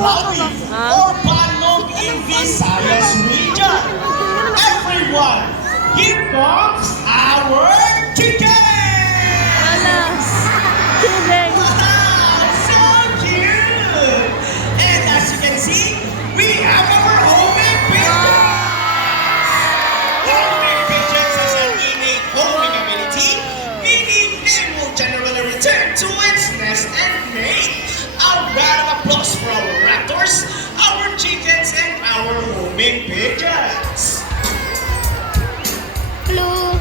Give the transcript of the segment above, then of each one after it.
Lawi or Balog in Visayas region. Everyone, here comes our chicken! Wow, so cute! And as you can see, we have our homemade pigeons! Homemade pigeons has an innate homing ability, meaning they will generally return to its nest and mate. A round of applause for our raptors, our chickens, and our homing pigeons! Hello.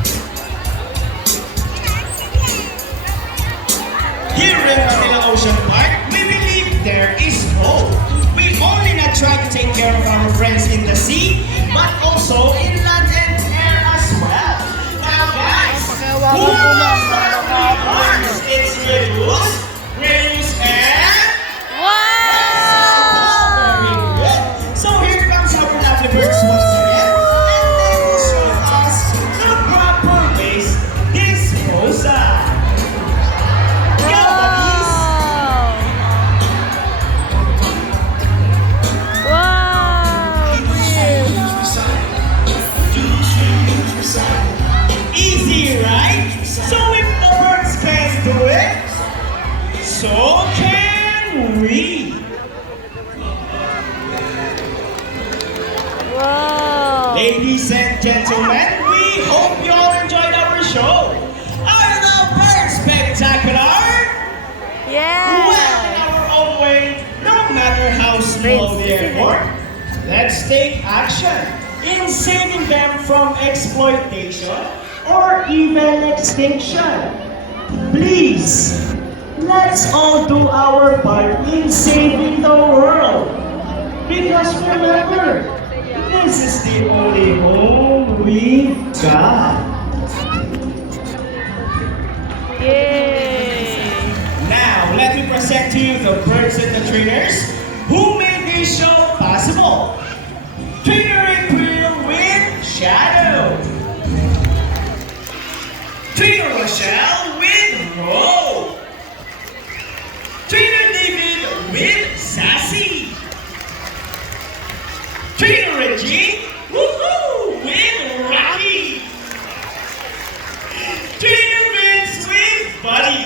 Here in Manila Ocean Park, we believe there is hope. We only not try to take care of our friends in the sea, but also in land and air as well. Now guys, who knows that we hearts? It's Reus, Reus, and... Very good. So here comes our lovely birds once again, and they will show us the proper ways disposal. Go, buddies! Easy, right? So if the birds can do it, so can we. Ladies and gentlemen, we hope you all enjoyed our show. Are the birds spectacular? Well, in our own way, no matter how small the effort, let's take action in saving them from exploitation or even extinction. Please, let's all do our part in saving the world. Because remember, this is the only home we've got. Now, let me present to you the birds and the trainers who made this show possible. Trainer April with Shadow. Trainer Rochelle with Ro. Trainer David with Sassy. Trainer Reggie, woohoo, with Rocky. Trainer Vince with Buddy.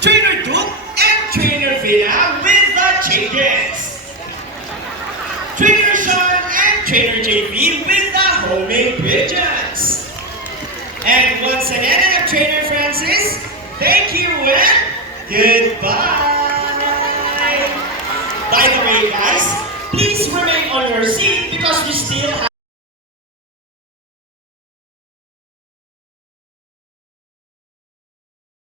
Trainer Duke and Trainer Villa with the chickens. Trainer Sean and Trainer JP with the homemade pigeons. And once again, I am Trainer Francis. Thank you and goodbye. By the way, guys, please remain on your seat because we still have